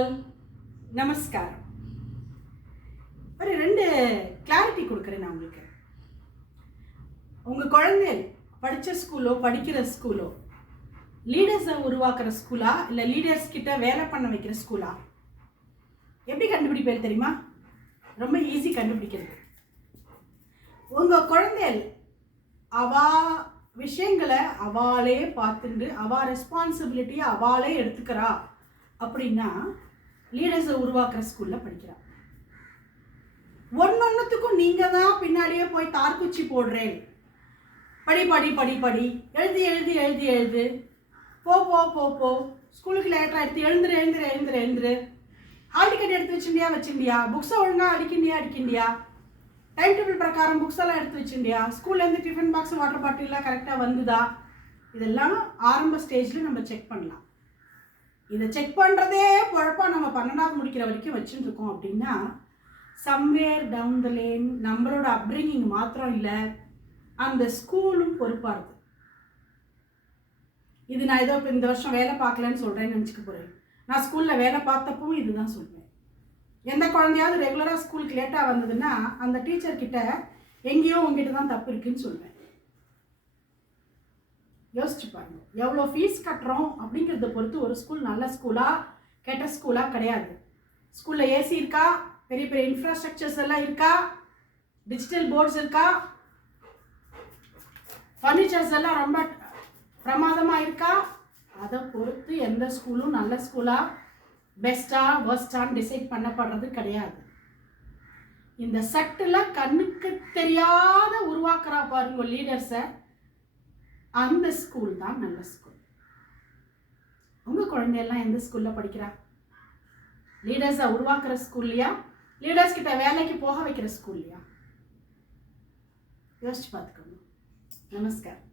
All நமஸ்காரம். ஒரு ரெண்டு கிளாரிட்டி கொடுக்குறேன் நான் உங்களுக்கு. உங்கள் குழந்தை படித்த ஸ்கூலோ படிக்கிற ஸ்கூலோ லீடர்ஸை உருவாக்குற ஸ்கூலா இல்லை லீடர்ஸ் கிட்ட வேலை பண்ண வைக்கிற ஸ்கூலா? எப்படி கண்டுபிடிப்பேன் தெரியுமா? ரொம்ப ஈஸி கண்டுபிடிக்கிறது. உங்கள் குழந்தை அவா விஷயங்களை அவாளே பார்த்துட்டு அவா ரெஸ்பான்சிபிலிட்டியை அவாளே எடுத்துக்கிறா அப்படின்னா லீடர்ஸை உருவாக்குற ஸ்கூலில் படிக்கிறா. ஒன்னொன்னுத்துக்கும் நீங்கள் தான் பின்னாடியே போய் தார்குச்சி போடுறேன். படி படி படி படி, எழுதி எழுதி எழுதி எழுது, போ போ போ போ, ஸ்கூலுக்கு லேட்டராக எடுத்து எழுந்துரு எழுந்துரு எழுந்துரு எழுந்துரு, ஹால் டிக்கெட் எடுத்து வச்சுட்டியா, புக்ஸை ஒழுங்காக அடிக்கிண்டியா, டைம் டேபிள் பிரகாரம் புக்ஸ் எல்லாம் எடுத்து வச்சுட்டியா, ஸ்கூல்லேருந்து டிஃபன் பாக்ஸ் வாட்டர் பாட்டிலாம் கரெக்டாக வந்துதா? இதெல்லாம் ஆரம்ப ஸ்டேஜில் நம்ம செக் பண்ணலாம். இதை செக் பண்ணுறதே குழப்பா நம்ம 12வது முடிக்கிற வரைக்கும் வச்சுட்டு இருக்கோம் அப்படின்னா சம்வேர் டவுன் த லேன் நம்மளோட அப்ரிங்கிங் மாத்திரம் இல்லை, அந்த ஸ்கூலும் பொறுப்பாகுது. இது நான் ஏதோ இப்போ இந்த வருஷம் வேலை பார்க்கலன்னு சொல்கிறேன்னு நினச்சிக்க போகிறேன். நான் ஸ்கூலில் வேலை பார்த்தப்பவும் இதுதான் சொல்வேன். எந்த குழந்தையாவது ரெகுலராக ஸ்கூலுக்கு லேட்டாக வந்ததுன்னா அந்த டீச்சர்கிட்ட எங்கேயோ உங்ககிட்ட தான் தப்பு இருக்குன்னு சொல்வேன். யோசிச்சு பாருங்க, எவ்வளோ ஃபீஸ் கட்டுறோம் அப்படிங்கிறத பொறுத்து ஒரு ஸ்கூல் நல்ல ஸ்கூலா கெட்ட ஸ்கூலா கிடையாது. ஸ்கூலில் ஏசி இருக்கா, பெரிய பெரிய இன்ஃப்ராஸ்ட்ரக்சர்ஸ் எல்லாம் இருக்கா, டிஜிட்டல் போர்ட்ஸ் இருக்கா, ஃபர்னிச்சர்ஸ் எல்லாம் ரொம்ப பிரமாதமாக இருக்கா, அதை பொறுத்து எந்த ஸ்கூலும் நல்ல ஸ்கூலா பெஸ்டா வர்ஸ்டான்னு டிசைட் பண்ணப்படுறது கிடையாது. இந்த சட்டில் கண்ணுக்கு தெரியாத உருவாக்குறா பாருங்க லீடர்ஸை, அந்த ஸ்கூல் தான் நல்ல ஸ்கூல். உங்கள் குழந்தையெல்லாம் எந்த ஸ்கூலில் படிக்கிறா? லீடர்ஸை உருவாக்குற ஸ்கூல்லையா, லீடர்ஸ் கிட்ட வேலைக்கு போக வைக்கிற ஸ்கூல்லையா? யோசிச்சு பார்த்துக்கோங்க. நமஸ்காரம்.